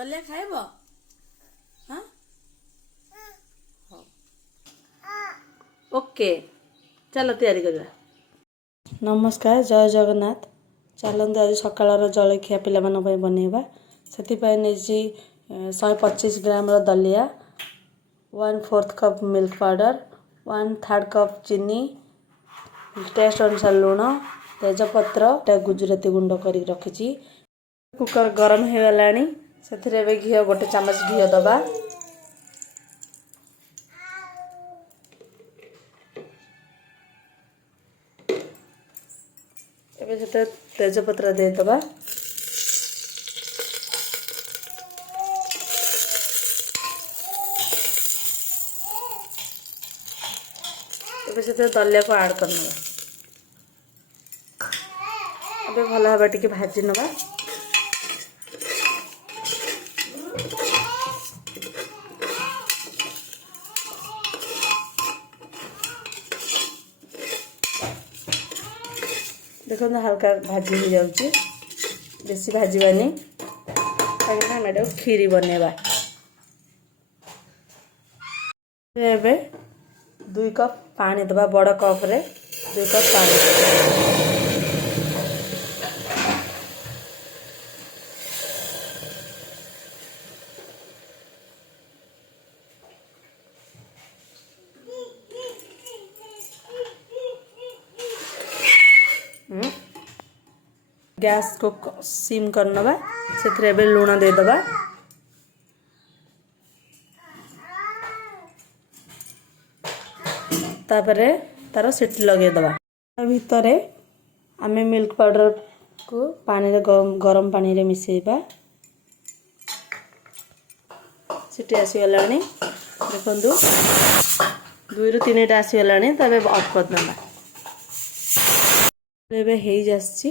दलिया खाइब हाँ ओके चलो तैयारी करवा। नमस्कार जय जगन्नाथ। चलते आज सकाळ जलखिया पे बनैबा से 125 ग्राम दलिया 1/4 कप मिल्क पाउडर 1/3 कप चीनी टेस्ट अनुसार लुण तेजपत्र गुजराती गुंड कर रखी। कुकर गरम हो गलानी से घी गोटे चामच घी दबा एबे तेजपत्र दे दबा एबे से दलिया को ऐड करना एबे भल भाव टिके भाजी नवा देखो हल्का भाजी हो जाऊँगी बेसी भाजबानी कहीं खीरी बनैबा। एबे 2 कप पानी दबा बड़ कप रे 2 कप पानी गैस को सिम करनबा से लुण दे दबा तापरे तार सीटी लगे दबा भितरे आमे मिल्क पाउडर को पानी रे गरम पानी रे मिसेबा सीटी आसी गलानी देखंतु 2 ରୁ 3टा आसी गलानी तबे ऑफ कर देबा। एबे हेई जासची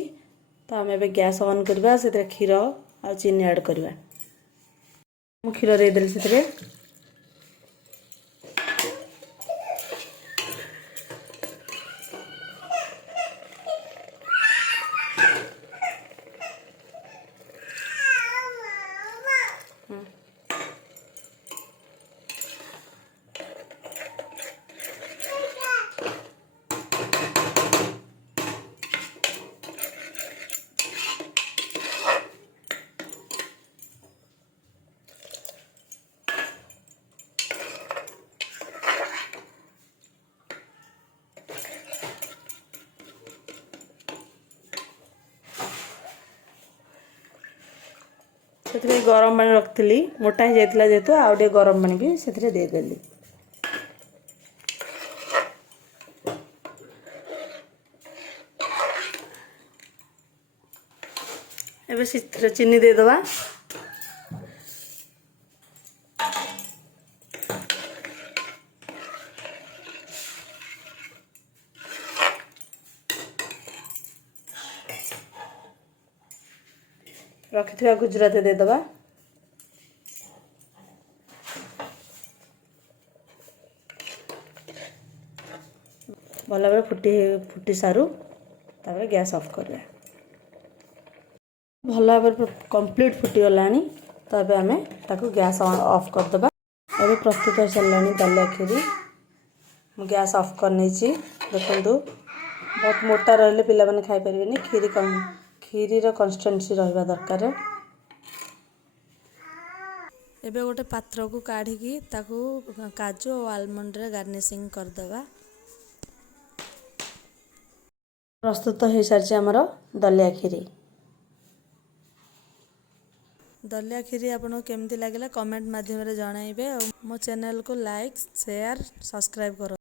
तो आम ए गैस ऑन करवा से क्षीर आ चीनी ऐड करवा। मु क्षीर दे देली से गरम पानी रखी मोटा हो जाता जेहेतु आउ टे गरम पानी भी से देदेली। एबे से चीनी दे दबा रखि गुजराती दे दबा भल भाव फुटी सारू तापर गैस ऑफ करवा। भल भाव कंप्लीट फुटी गलानी तबे आमे ताको गैस ऑफ कर दबा। अबे प्रस्तुत हो सारानी दलिया खीरी मु गैस ऑफ कर नहीं देखंतु बहुत मोटा रहले पिला माने खाई परिबेनी खीरी रो कंसिस्टेंसी रहबा दरकार। एबे गोटे पात्र को काढ़ी ताकू काजू और आलमंड रे गार्निशिंग कर दबा। प्रस्तुत हो सारी आमर दलिया खीरी। दलिया खीरी आपको केमती लगे कमेंट माध्यम रे जणाइबे। मो चैनल को लाइक शेयर सब्सक्राइब करो।